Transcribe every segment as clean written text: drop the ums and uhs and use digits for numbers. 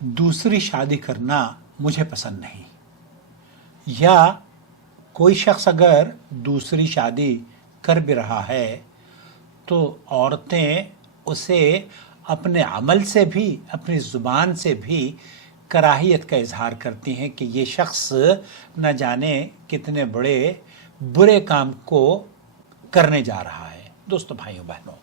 دوسری شادی کرنا مجھے پسند نہیں، یا کوئی شخص اگر دوسری شادی کر بھی رہا ہے تو عورتیں اسے اپنے عمل سے بھی اپنی زبان سے بھی کراہیت کا اظہار کرتی ہیں کہ یہ شخص نہ جانے کتنے بڑے برے کام کو کرنے جا رہا ہے۔ دوستو، بھائیوں بہنوں،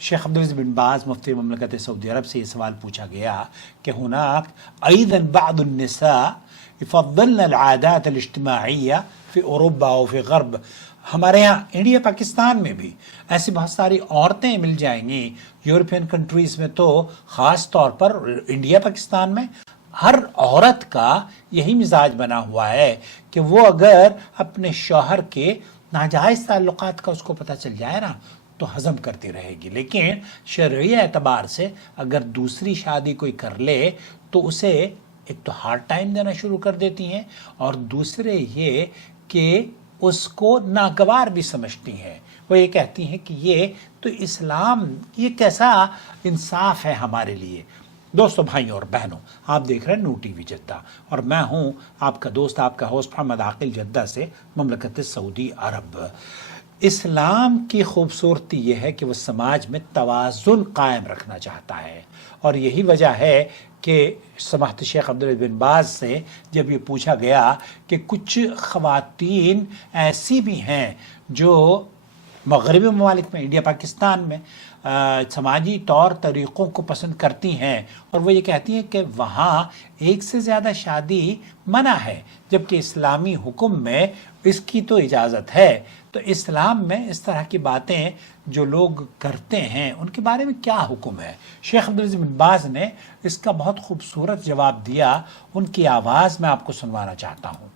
شیخ عبدالعزیز بن باز مفتی مملکت سعودی عرب سے یہ سوال پوچھا گیا کہ ہناک ایضا بعض النساء يفضلن العادات الاجتماعیہ فی اوروبا و فی غرب، ہمارے یہاں انڈیا پاکستان میں بھی ایسی بہت ساری عورتیں مل جائیں گی، یورپین کنٹریز میں تو خاص طور پر انڈیا پاکستان میں ہر عورت کا یہی مزاج بنا ہوا ہے کہ وہ اگر اپنے شوہر کے ناجائز تعلقات کا اس کو پتہ چل جائے نا تو ہضم کرتی رہے گی، لیکن شرعی اعتبار سے اگر دوسری شادی کوئی کر لے تو اسے ایک تو ہارڈ ٹائم دینا شروع کر دیتی ہیں، اور دوسرے یہ کہ اس کو ناگوار بھی سمجھتی ہیں۔ وہ یہ کہتی ہیں کہ یہ تو اسلام، یہ کیسا انصاف ہے ہمارے لیے۔ دوستو، بھائیوں اور بہنوں، آپ دیکھ رہے ہیں نو ٹی وی جدہ، اور میں ہوں آپ کا دوست، آپ کا ہوسٹ محمد عاقل، جدہ سے مملکت سعودی عرب۔ اسلام کی خوبصورتی یہ ہے کہ وہ سماج میں توازن قائم رکھنا چاہتا ہے، اور یہی وجہ ہے کہ سماحت شیخ عبدالعزیز بن باز سے جب یہ پوچھا گیا کہ کچھ خواتین ایسی بھی ہیں جو مغربی ممالک میں، انڈیا پاکستان میں سماجی طور طریقوں کو پسند کرتی ہیں، اور وہ یہ کہتی ہیں کہ وہاں ایک سے زیادہ شادی منع ہے، جبکہ اسلامی حکم میں اس کی تو اجازت ہے۔ تو اسلام میں اس طرح کی باتیں جو لوگ کرتے ہیں ان کے بارے میں کیا حکم ہے؟ شیخ عبدالعزیز بن باز نے اس کا بہت خوبصورت جواب دیا، ان کی آواز میں آپ کو سنوانا چاہتا ہوں۔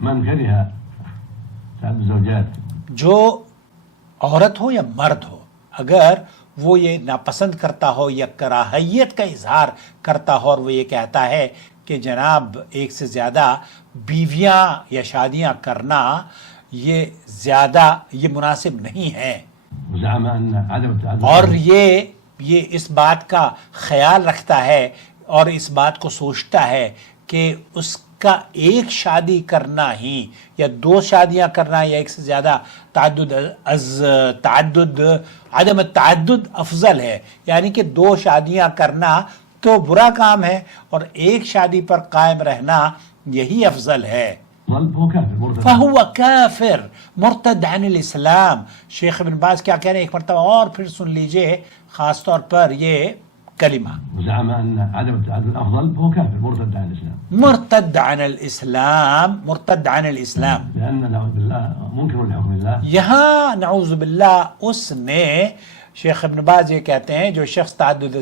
من کرہ تعدد الزوجات، جو عورت ہو یا مرد ہو، اگر وہ یہ ناپسند کرتا ہو یا کراہیت کا اظہار کرتا ہو اور وہ یہ کہتا ہے کہ جناب ایک سے زیادہ بیویاں یا شادیاں کرنا یہ زیادہ، یہ مناسب نہیں ہے، زعم ان عدم التعدد، اور یہ اس بات کا خیال رکھتا ہے اور اس بات کو سوچتا ہے کہ اس کا ایک شادی کرنا ہی یا دو شادیاں کرنا یا ایک سے زیادہ تعدد عدم التعدد افضل ہے، یعنی کہ دو شادیاں کرنا تو برا کام ہے اور ایک شادی پر قائم رہنا یہی افضل ہے۔ هو كافر مرتد، فہو کافر مرتد عن الاسلام۔ شیخ ابن باز کیا کہہ رہے ہیں، ایک مرتبہ اور پھر سن لیجئے، خاص طور پر یہ کلمہ، وزعم ان عدم التعدد افضل، هو كافر مرتد عن الاسلام، مرتد عن الاسلام، مرتد عن الاسلام۔ لان نعوذ بالله منكر لحكم الله، یہاں نعوذ باللہ اس نے، شیخ ابن باز یہ کہتے ہیں جو شخص تعدد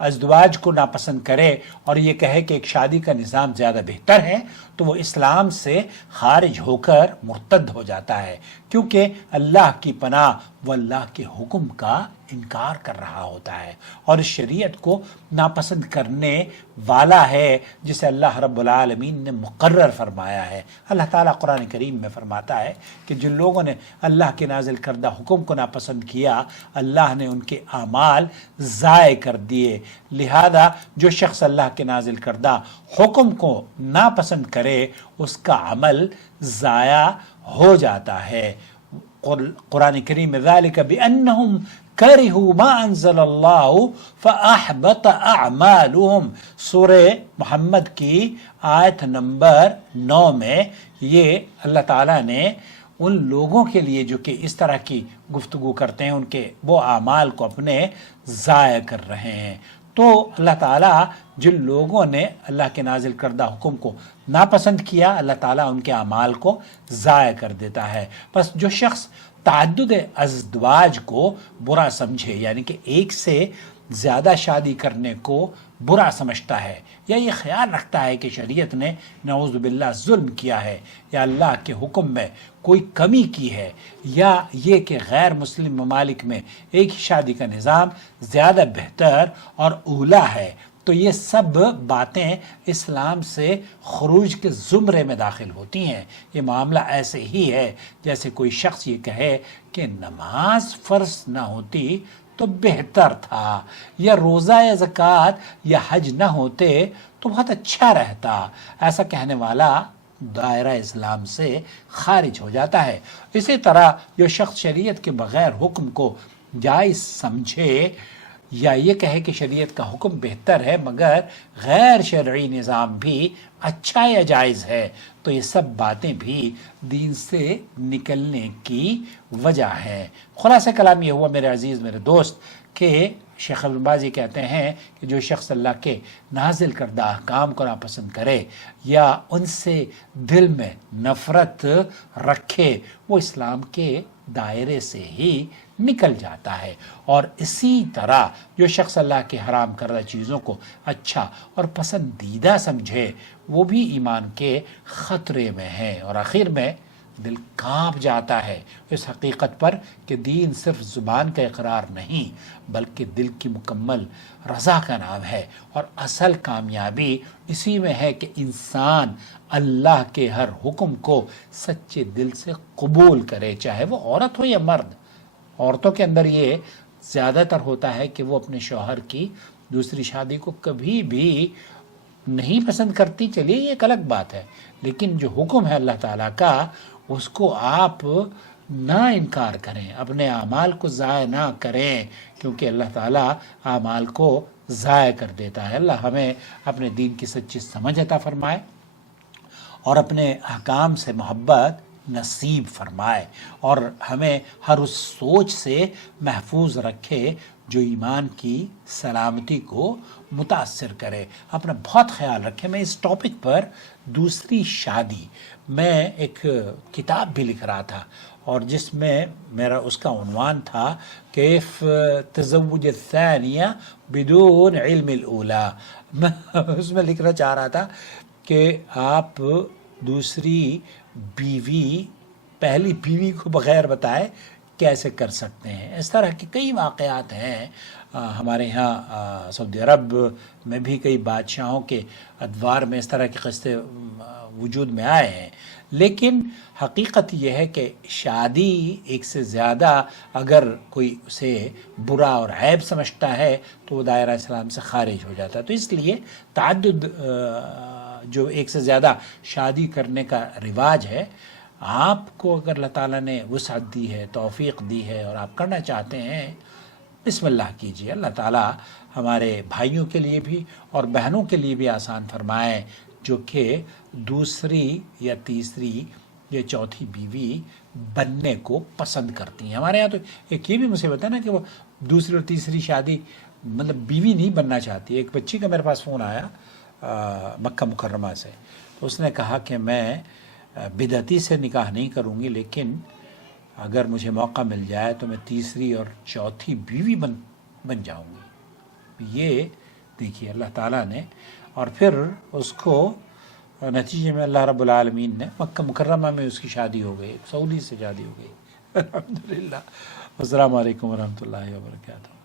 ازدواج کو ناپسند کرے اور یہ کہے کہ ایک شادی کا نظام زیادہ بہتر ہے تو وہ اسلام سے خارج ہو کر مرتد ہو جاتا ہے، کیونکہ اللہ کی پناہ وہ اللہ کے حکم کا انکار کر رہا ہوتا ہے اور اس شریعت کو ناپسند کرنے والا ہے جسے اللہ رب العالمین نے مقرر فرمایا ہے۔ اللہ تعالیٰ قرآن کریم میں فرماتا ہے کہ جن لوگوں نے اللہ کے نازل کردہ حکم کو ناپسند کیا، اللہ نے ان کے اعمال ضائع کر دیے، لہذا جو شخص اللہ کے نازل کردہ حکم کو ناپسند کرے اس کا عمل ضائع ہو جاتا ہے۔ قرآن کریم میں ذالک بأنہم کرہوا ما انزل اللہ فاحبط اعمالہم، سورہ محمد کی آیت نمبر 9 میں یہ اللہ تعالیٰ نے ان لوگوں کے لیے جو کہ اس طرح کی گفتگو کرتے ہیں ان کے وہ اعمال کو اپنے ضائع کر رہے ہیں۔ تو اللہ تعالیٰ جن لوگوں نے اللہ کے نازل کردہ حکم کو ناپسند کیا، اللہ تعالیٰ ان کے اعمال کو ضائع کر دیتا ہے۔ بس جو شخص تعدد ازدواج کو برا سمجھے، یعنی کہ ایک سے زیادہ شادی کرنے کو برا سمجھتا ہے یا یہ خیال رکھتا ہے کہ شریعت نے نعوذ باللہ ظلم کیا ہے یا اللہ کے حکم میں کوئی کمی کی ہے، یا یہ کہ غیر مسلم ممالک میں ایک ہی شادی کا نظام زیادہ بہتر اور اولیٰ ہے، تو یہ سب باتیں اسلام سے خروج کے زمرے میں داخل ہوتی ہیں۔ یہ معاملہ ایسے ہی ہے جیسے کوئی شخص یہ کہے کہ نماز فرض نہ ہوتی تو بہتر تھا، یا روزہ یا زکوٰۃ یا حج نہ ہوتے تو بہت اچھا رہتا، ایسا کہنے والا دائرہ اسلام سے خارج ہو جاتا ہے۔ اسی طرح جو شخص شریعت کے بغیر حکم کو جائز سمجھے یا یہ کہے کہ شریعت کا حکم بہتر ہے مگر غیر شرعی نظام بھی اچھا یا جائز ہے، تو یہ سب باتیں بھی دین سے نکلنے کی وجہ ہے۔ خلاصہ کلام یہ ہوا میرے عزیز میرے دوست کہ شیخ ابن باز یہ کہتے ہیں کہ جو شخص اللہ کے نازل کردہ احکام کو ناپسند کرے یا ان سے دل میں نفرت رکھے وہ اسلام کے دائرے سے ہی نکل جاتا ہے، اور اسی طرح جو شخص اللہ کے حرام کردہ چیزوں کو اچھا اور پسندیدہ سمجھے وہ بھی ایمان کے خطرے میں ہے، اور آخر میں دل کانپ جاتا ہے اس حقیقت پر کہ دین صرف زبان کا اقرار نہیں بلکہ دل کی مکمل رضا کا نام ہے، اور اصل کامیابی اسی میں ہے کہ انسان اللہ کے ہر حکم کو سچے دل سے قبول کرے، چاہے وہ عورت ہو یا مرد۔ عورتوں کے اندر یہ زیادہ تر ہوتا ہے کہ وہ اپنے شوہر کی دوسری شادی کو کبھی بھی نہیں پسند کرتی، چلیے یہ ایک الگ بات ہے، لیکن جو حکم ہے اللہ تعالیٰ کا اس کو آپ نہ انکار کریں، اپنے اعمال کو ضائع نہ کریں، کیونکہ اللہ تعالیٰ اعمال کو ضائع کر دیتا ہے۔ اللہ ہمیں اپنے دین کی سچی سمجھ عطا فرمائے اور اپنے احکام سے محبت نصیب فرمائے، اور ہمیں ہر اس سوچ سے محفوظ رکھے جو ایمان کی سلامتی کو متاثر کرے۔ اپنا بہت خیال رکھیں۔ میں اس ٹاپک پر دوسری شادی میں ایک کتاب بھی لکھ رہا تھا، اور جس میں میرا اس کا عنوان تھا کیف تزوج الثانیہ بدون علم الاولی۔ میں اس میں لکھنا چاہ رہا تھا کہ آپ دوسری بیوی پہلی بیوی کو بغیر بتائے کیسے کر سکتے ہیں۔ اس طرح کے کئی واقعات ہیں ہمارے یہاں سعودی عرب میں بھی کئی بادشاہوں کے ادوار میں اس طرح کے قصے وجود میں آئے ہیں، لیکن حقیقت یہ ہے کہ شادی ایک سے زیادہ اگر کوئی اسے برا اور عیب سمجھتا ہے تو وہ دائرہ اسلام سے خارج ہو جاتا ہے۔ تو اس لیے تعدد جو ایک سے زیادہ شادی کرنے کا رواج ہے، آپ کو اگر اللہ تعالیٰ نے وسعت دی ہے، توفیق دی ہے اور آپ کرنا چاہتے ہیں، بسم اللہ کیجیے۔ اللہ تعالیٰ ہمارے بھائیوں کے لیے بھی اور بہنوں کے لیے بھی آسان فرمائے جو کہ دوسری یا تیسری یا چوتھی بیوی بننے کو پسند کرتی ہیں۔ ہمارے یہاں تو ایک یہ بھی مصیبت ہے نا کہ وہ دوسری اور تیسری شادی مطلب بیوی نہیں بننا چاہتی۔ ایک بچی کا میرے پاس فون آیا مکہ مکرمہ سے، تو اس نے کہا کہ میں بدعتی سے نکاح نہیں کروں گی، لیکن اگر مجھے موقع مل جائے تو میں تیسری اور چوتھی بیوی بن جاؤں گی۔ یہ دیکھیے اللہ تعالیٰ نے، اور پھر اس کو نتیجے میں اللہ رب العالمین نے مکہ مکرمہ میں اس کی شادی ہو گئی، سعودی سے شادی ہو گئی۔ الحمدللہ۔ السلام علیکم ورحمۃ اللہ وبرکاتہ۔